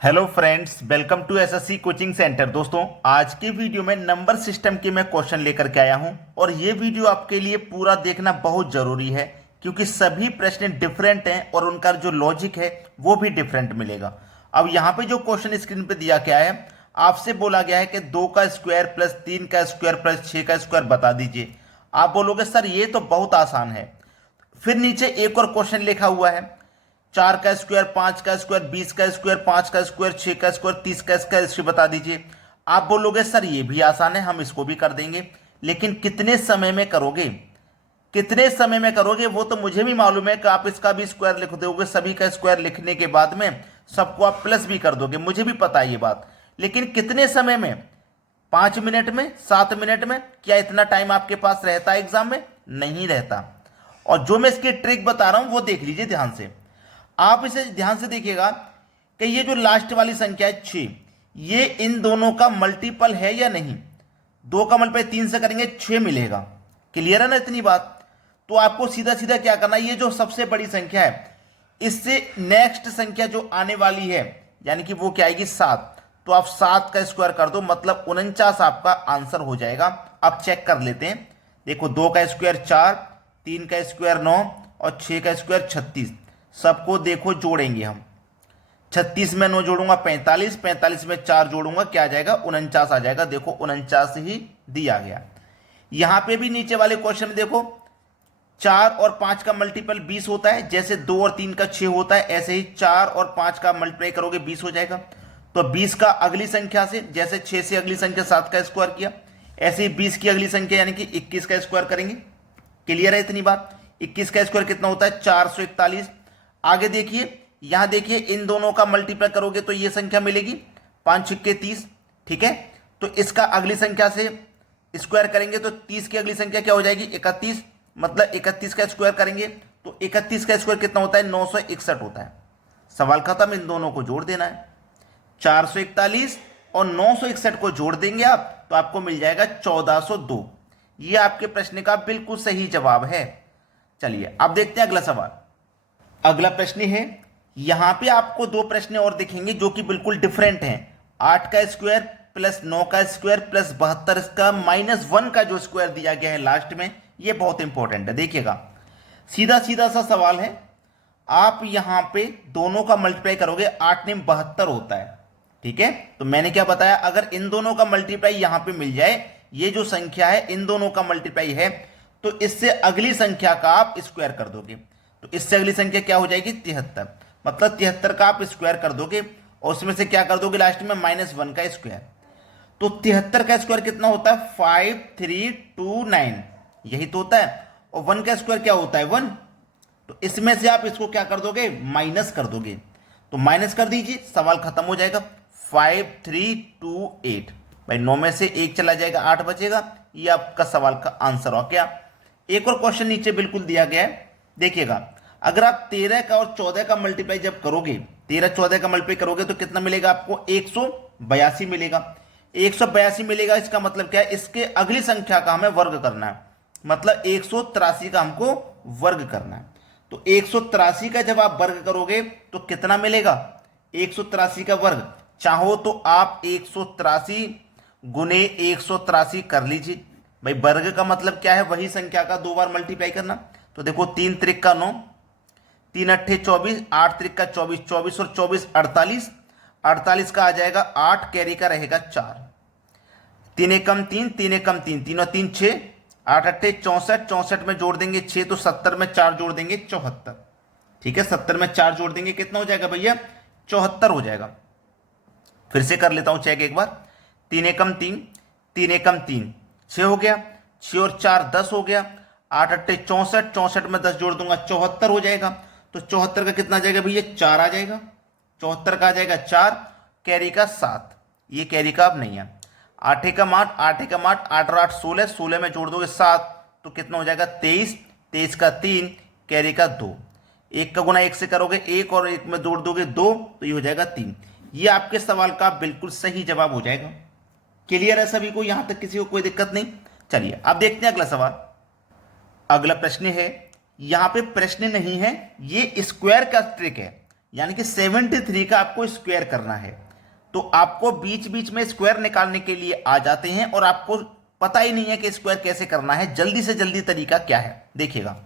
Hello friends, welcome to SSC coaching centre. दोस्तों, आज की वीडियो में नंबर सिस्टम के मैं क्वेश्चन लेकर के आया हूं और ये वीडियो आपके लिए पूरा देखना बहुत ज़रूरी है क्योंकि सभी प्रश्न डिफरेंट हैं और उनका जो लॉजिक है वो भी डिफरेंट मिलेगा। अब यहाँ पे जो क्वेश्चन स्क्रीन पे दिया गया है, आपसे बोला गया है कि 2 का स्क्वायर प्लस 3 का स्क्वायर प्लस 6 का स्क्वायर बता दीजिए। आप बोलोगे सर ये तो बहुत आसान है। फिर नीचे एक और क्वेश्चन लिखा हुआ है, 4 का स्क्वायर, 5 का स्क्वायर, 20 का स्क्वायर, 5 का स्क्वायर, 6 का स्क्वायर, 30 का स्क्वायर, इससे बता दीजिए। आप बोलोगे सर ये भी आसान है, हम इसको भी कर देंगे, लेकिन कितने समय में करोगे? कितने समय में करोगे वो तो मुझे भी मालूम है कि आप इसका भी स्क्वायर लिख दोगे, सभी का स्क्वायर लिखने के बाद में सबको आप प्लस भी कर दोगे, मुझे भी पता है ये बात। लेकिन कितने समय में? 5 मिनट में, 7 मिनट में? क्या इतना टाइम आपके पास रहता है एग्जाम में? नहीं रहता। और जो मैं इसकी ट्रिक बता रहा हूं वो देख लीजिए ध्यान से। आप इसे ध्यान से देखिएगा कि ये जो लास्ट वाली संख्या है 6, ये इन दोनों का मल्टीपल है या नहीं। 2 का मल्टीपल 3 से करेंगे 6 मिलेगा। क्लियर है ना इतनी बात? तो आपको सीधा सीधा क्या करना है, ये जो सबसे बड़ी संख्या है इससे नेक्स्ट संख्या जो आने वाली है यानी कि वो क्या आएगी 7, तो आप 7 का स्क्वायर कर दो, मतलब 49 आपका आंसर हो जाएगा। अब चेक कर लेते हैं। देखो 2 का स्क्वायर 4, 3 का स्क्वायर 9 और 6 का स्क्वायर 36। सबको देखो जोड़ेंगे हम। 36 में 9 जोड़ूंगा 45, 45 में 4 जोड़ूंगा क्या आ जाएगा? 49 आ जाएगा। देखो 49 ही दिया गया। यहां पे भी नीचे वाले क्वेश्चन में देखो 4 और 5 का मल्टीपल 20 होता है, जैसे 2 और 3 का 6 होता है, ऐसे ही 4 और 5 का मल्टीप्लाई करोगे 20 हो जाएगा। तो 20 का अगली संख्या से, जैसे 6 से अगली संख्या 7 का स्क्वायर किया, ऐसे ही 20 की अगली संख्या यानी कि 21 का स्क्वायर करेंगे। क्लियर है इतनी बात? 21 का स्क्वायर कितना होता है? 441। आगे देखिए, यहां देखिए इन दोनों का मल्टीप्लाई करोगे तो ये संख्या मिलेगी 5 छक्के 30। ठीक है, तो इसका अगली संख्या से स्क्वायर करेंगे तो 30 की अगली संख्या क्या हो जाएगी? 31, मतलब 31 का स्क्वायर करेंगे तो 31 का स्क्वायर कितना होता है? 961 होता है। सवाल खत्म, इन दोनों को जोड़ देना है। 441 और 961 को जोड़ देंगे आप तो आपको मिल जाएगा 1402। ये आपके प्रश्न का बिल्कुल सही जवाब है। चलिए अब देखते हैं अगला सवाल। अगला प्रश्न है, यहां पे आपको 2 प्रश्न और दिखेंगे जो कि बिल्कुल डिफरेंट हैं। 8 का स्क्वायर प्लस 9 का स्क्वायर प्लस 72 का -1 का जो स्क्वायर दिया गया है लास्ट में, ये बहुत इंपॉर्टेंट है। देखिएगा, सीधा सीधा सा सवाल है। आप यहां पे दोनों का मल्टीप्लाई करोगे, 8 ने 72 होता है। ठीक है, तो मैंने क्या बताया, अगर इन दोनों का मल्टीप्लाई यहां पे मिल जाए, ये जो संख्या है इन दोनों का मल्टीप्लाई है, तो इससे अगली संख्या का आप स्क्वायर कर दोगे, तो इससे अगली संख्या क्या हो जाएगी? 73। मतलब 73 का आप स्क्वायर कर दोगे और उसमें से क्या कर दोगे लास्ट में? -1 का स्क्वायर। तो 73 का स्क्वायर कितना होता है? 5329, यही तो होता है। और 1 का स्क्वायर क्या होता है? 1। तो इसमें से आप इसको क्या कर दोगे? माइनस कर दोगे। तो माइनस कर दीजिए, सवाल खत्म हो जाएगा। 5328 भाई, 9 में से 1 चला जाएगा, 8 बचेगा। ये आपका सवाल का आंसर हो गया। एक और क्वेश्चन नीचे बिल्कुल दिया गया है, देखिएगा। अगर आप 13 का और 14 का मल्टीप्लाई जब करोगे, 13 14 का मल्टीप्लाई करोगे तो कितना मिलेगा आपको? 182 मिलेगा। 182 मिलेगा, इसका मतलब क्या है? इसके अगली संख्या का हमें वर्ग करना है, मतलब 183 का हमको वर्ग करना है। तो 183 का जब आप वर्ग करोगे तो कितना मिलेगा? 183 का वर्ग, चाहो तो आप 183 गुने 183 कर लीजिए। भाई वर्ग का मतलब क्या है? वही संख्या का 2 बार मल्टीप्लाई करना। तो देखो 3 त्रिक का 9, 3 अट्ठे 24, 8 त्रिक का 24, 24 और 24 48, 48 का आ जाएगा 8, कैरी का रहेगा 4, 3 एकम 3, 3 एकम 3, 3 और 3 6, 8 अट्ठे 64, 64 में जोड़ देंगे 6 तो 70 में 4 जोड़ देंगे 74। ठीक है, 70 में 4 जोड़ देंगे कितना हो जाएगा भैया? 74 हो जाएगा। फिर से कर लेता हूं चेक एक बार। 3 एकम 3, 3 एकम 3, 6 हो गया, 6 और 4 10 हो गया, 8 अट्ठे 64, 64 में 10 जोड़ दूंगा 74 हो जाएगा। तो 74 का कितना आ जाएगा भैया? 4 आ जाएगा। 74 का आ जाएगा 4, कैरी का 7, ये कैरी का अब नहीं है। 8 एकम 8, 8 एकम 8, 8 और 8 16, 16 में जोड़ दोगे 7 तो कितना हो जाएगा? 23, 23 का 3, कैरी का 2, 1 का गुना 1 से करोगे 1 और 1 में जोड़ दोगे 2 तो ये हो जाएगा 3। ये आपके सवाल का बिल्कुल सही जवाब हो जाएगा। क्लियर है सभी को? यहां तक किसी को कोई दिक्कत नहीं? चलिए अब देखते हैं अगला सवाल। अगला प्रश्न है, यहां पे प्रश्न नहीं है, ये स्क्वायर का ट्रिक है। यानी कि 73 का आपको स्क्वायर करना है। तो आपको बीच बीच में स्क्वायर निकालने के लिए आ जाते हैं और आपको पता ही नहीं है कि स्क्वायर कैसे करना है। जल्दी से जल्दी तरीका क्या है देखिएगा।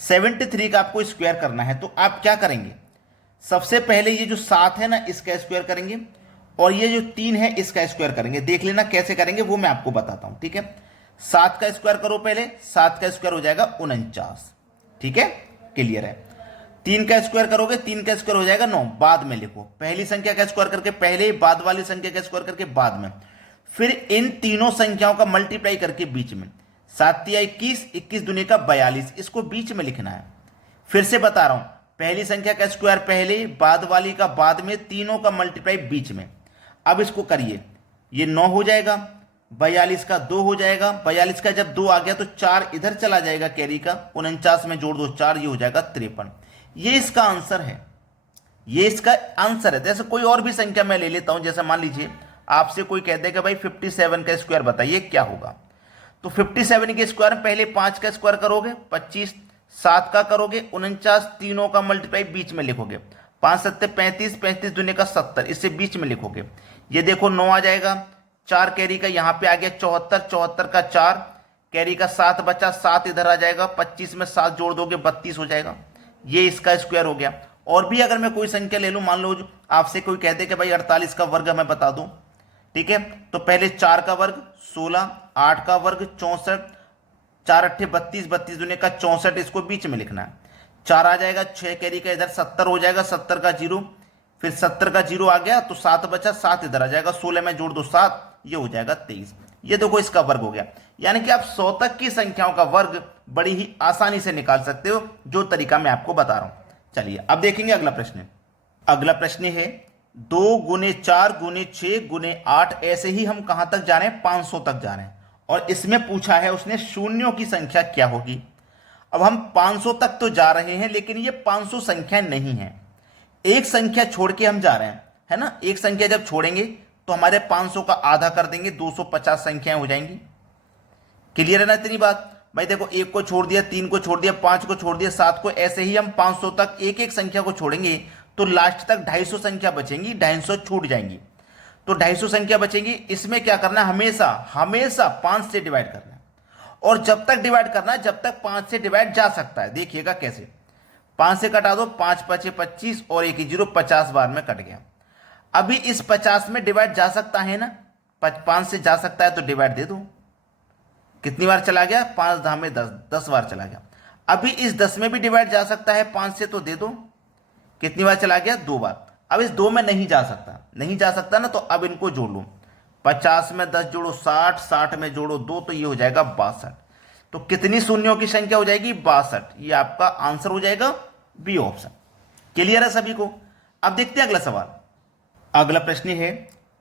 73 का आपको स्क्वायर करना है तो आप क्या करेंगे, सबसे पहले ये जो 7 है ना इसका स्क्वायर करेंगे और ये जो 3 है इसका स्क्वायर करेंगे। देख लेना कैसे करेंगे वो मैं आपको बताता हूं, ठीक है। 7 का स्क्वायर करो पहले, 7 का स्क्वायर हो जाएगा 49, ठीक है, क्लियर है। 3 का स्क्वायर करोगे, 3 का स्क्वायर हो जाएगा 9, बाद में लिखो। पहली संख्या का स्क्वायर करके पहले, बाद वाली संख्या का स्क्वायर करके बाद में, फिर इन तीनों संख्याओं का मल्टीप्लाई करके बीच में। 7 तिया 21, 21 दूनी का 42, इसको बीच में लिखना है। फिर से बता रहा हूं, पहली संख्या का स्क्वायर पहले, बाद वाली का बाद में, तीनों का मल्टीप्लाई बीच में। अब इसको करिए, ये 9 हो जाएगा, 42 का 2 हो जाएगा, 42 का जब 2 आ गया तो 4 इधर चला जाएगा कैरी का, 49 में जोड़ दो 4, ये हो जाएगा 53। ये इसका आंसर है, ये इसका आंसर है। जैसे कोई और भी संख्या मैं ले लेता हूं, जैसे मान लीजिए आपसे कोई कहते हैं कि भाई 57 का स्क्वायर बताइए क्या होगा, तो 57 के स्क्वायर में पहले 5 का स्क्वायर करोगे 25, 7 का करोगे 49, तीनों का मल्टीप्लाई बीच में लिखोगे, 5 7 35, 35 दूनी का 70, इससे बीच में लिखोगे। ये देखो 9 आ जाएगा, 4 कैरी का यहाँ पे आ गया 74, 74 का 4 कैरी का 7 बचा, 7 इधर आ जाएगा, 25 में 7 जोड़ दोगे 32 हो जाएगा। ये इसका स्क्वायर हो गया। और भी अगर मैं कोई संख्या ले लूं, मान लो जो आपसे कोई कहते कि भाई 48 का वर्ग मैं बता दूं, ठीक है, तो पहले 4 का वर्ग 16, 8 का वर्ग 64, 4 अट्ठे 32, 32 दूनी का 64, इसको बीच में लिखना है। 4 आ जाएगा, 6 कैरी का इधर 70 हो जाएगा, 70 का 0, फिर 70 का 0 आ गया तो 7 बचा, 7 इधर आ जाएगा, 16 में जोड़ दो 7, ये हो जाएगा 23। ये देखो इसका वर्ग हो गया। यानी कि आप 100 तक की संख्याओं का वर्ग बड़ी ही आसानी से निकाल सकते हो, जो तरीका मैं आपको बता रहा हूं। चलिए अब देखेंगे अगला प्रश्न। अगला प्रश्न है 2 गुने 4 गुने 6 गुने 8, ऐसे ही हम कहां तक जा रहे हैं, 500 तक जा रहे हैं। और इसमें पूछा है उसने शून्यों की संख्या क्या होगी। अब हम 500 तक तो जा रहे हैं, लेकिन ये 500 संख्या नहीं है, एक संख्या छोड़ के हम जा रहे हैं, है ना। एक संख्या जब छोड़ेंगे तो हमारे 500 का आधा कर देंगे, 250 संख्याएं हो जाएंगी। क्लियर है ना इतनी बात। भाई देखो, 1 को छोड़ दिया, 3 को छोड़ दिया, 5 को छोड़ दिया, 7 को, ऐसे ही हम 500 तक एक एक संख्या को छोड़ेंगे तो लास्ट तक 250 संख्या बचेंगी, 250 छूट जाएंगी। तो 250 संख्या बचेंगी। इसमें क्या करना है, हमेशा हमेशा 5 से डिवाइड करना है। और जब तक डिवाइड करना है जब तक 5 से डिवाइड जा सकता है। देखिएगा कैसे, 5 से कटा दो, 5 5 25 और 1 0, 50 बार में कट गया। अभी इस 50 में डिवाइड जा सकता है ना, 5 से जा सकता है तो डिवाइड दे दो। कितनी बार चला गया, 5 10 में 10, 10 बार चला गया। अभी इस 10 में भी डिवाइड जा सकता है 5 से, तो दे दो। कितनी बार चला गया, 2 बार। अब इस 2 में नहीं जा सकता, नहीं जा सकता ना, तो अब इनको जोड़ लो। 50 में 10 जोड़ो 60, 60 में जोड़ो 2, तो ये हो जाएगा 62। तो कितनी शून्यों की संख्या हो जाएगी, 62। ये आपका आंसर हो जाएगा बी ऑप्शन। क्लियर है सभी को। अब देखते हैं अगला सवाल। अगला प्रश्न है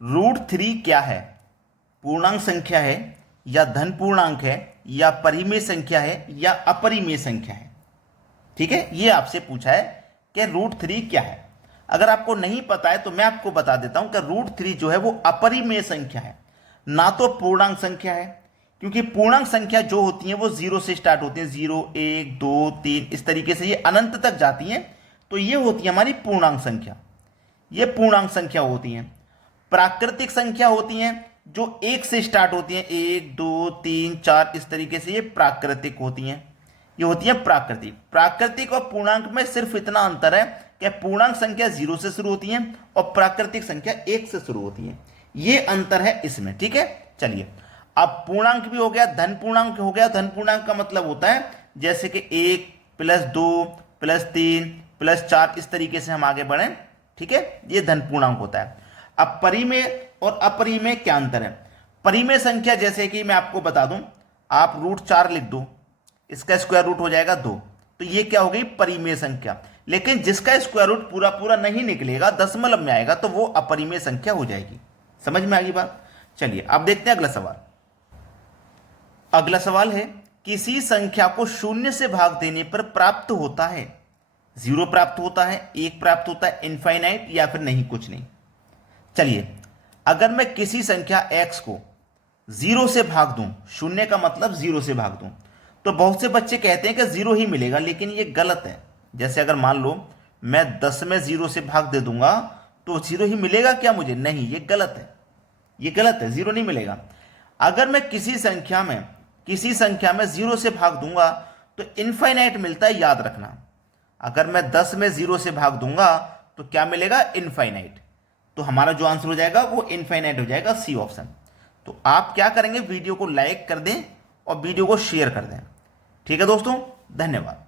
√3 क्या है, पूर्णांक संख्या है या धन पूर्णांक है या परिमेय संख्या है या अपरिमेय संख्या है। ठीक है, ये आपसे पूछा है कि √3 क्या है। अगर आपको नहीं पता है तो मैं आपको बता देता हूं कि √3 जो है वो अपरिमेय संख्या है, ना तो पूर्णांक संख्या है। क्योंकि पूर्णांक संख्या जो होती हैं वो 0 से स्टार्ट होती हैं, 0 1 2 3 इस तरीके से ये अनंत तक जाती हैं। तो ये होती है हमारी पूर्णांक संख्या, ये पूर्णांक संख्या होती हैं। प्राकृतिक संख्या होती हैं जो 1 से स्टार्ट होती हैं, 1 2 3 4 इस तरीके से ये प्राकृतिक होती हैं, ये होती है प्राकृतिक। प्राकृतिक और पूर्णांक में सिर्फ इतना अंतर है कि पूर्णांक संख्या 0 से शुरू होती है और प्राकृतिक संख्या 1 से शुरू होती है, ये अंतर है इसमें। ठीक है, चलिए अब पूर्णांक भी हो गया, धन पूर्णांक हो गया। धन पूर्णांक का मतलब होता है जैसे कि 1 +2 +3 +4 इस तरीके से हम आगे बढ़े। ठीक है, ये धन पूर्णांक होता है। अब परिमेय और अपरिमेय क्या अंतर है। परिमेय संख्या जैसे कि मैं आपको बता दूं, आप √4 लिख दो, इसका स्क्वायर रूट हो जाएगा 2, तो ये क्या हो गई, परिमेय संख्या। लेकिन जिसका स्क्वायर रूट पूरा पूरा नहीं निकलेगा, दशमलव में आएगा, तो वो अपरिमेय संख्या हो जाएगी। समझ में आ गई बात। चलिए अब देखते हैं अगला सवाल। अगला सवाल है किसी संख्या को 0 से भाग देने पर प्राप्त होता है, 0 प्राप्त होता है, 1 प्राप्त होता है, इनफाइनाइट, या फिर नहीं, कुछ नहीं। चलिए अगर मैं किसी संख्या x को 0 से भाग दूं, 0 का मतलब 0 से भाग दूं, तो बहुत से बच्चे कहते हैं कि 0 ही मिलेगा, लेकिन ये गलत है। जैसे अगर मान लो मैं 10 में 0 से भाग दे दूंगा तो 0 ही मिलेगा क्या मुझे? नहीं, ये गलत है, ये गलत है, 0 नहीं मिलेगा। अगर मैं किसी संख्या में 0 से भाग दूंगा तो इनफाइनाइट मिलता है, याद रखना। अगर मैं 10 में 0 से भाग दूंगा तो क्या मिलेगा? इनफाइनाइट। तो हमारा जो आंसर हो जाएगा वो इनफाइनाइट हो जाएगा, सी ऑप्शन। तो आप क्या करेंगे, वीडियो को लाइक कर दें और वीडियो को शेयर कर दें। ठीक है दोस्तों, धन्यवाद।